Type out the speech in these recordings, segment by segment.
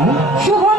嗯说话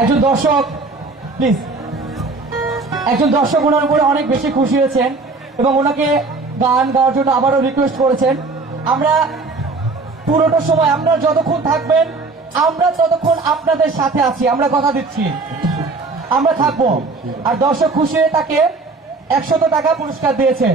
একজন দর্শক প্লিজ একজন দর্শক ওনার উপরে অনেক বেশি খুশি হয়েছেন এবং ওনাকে গান গাওয়ার জন্য আবারও রিকোয়েস্ট করেছেন। আমরা পুরোটা সময় আমরা যতক্ষণ থাকবেন, আমরা ততক্ষণ আপনাদের সাথে আছি। আমরা কথা দিচ্ছি। আমরা থাকব। আর দর্শক খুশি হয়ে তাকে একশত টাকা পুরস্কার দিয়েছেন।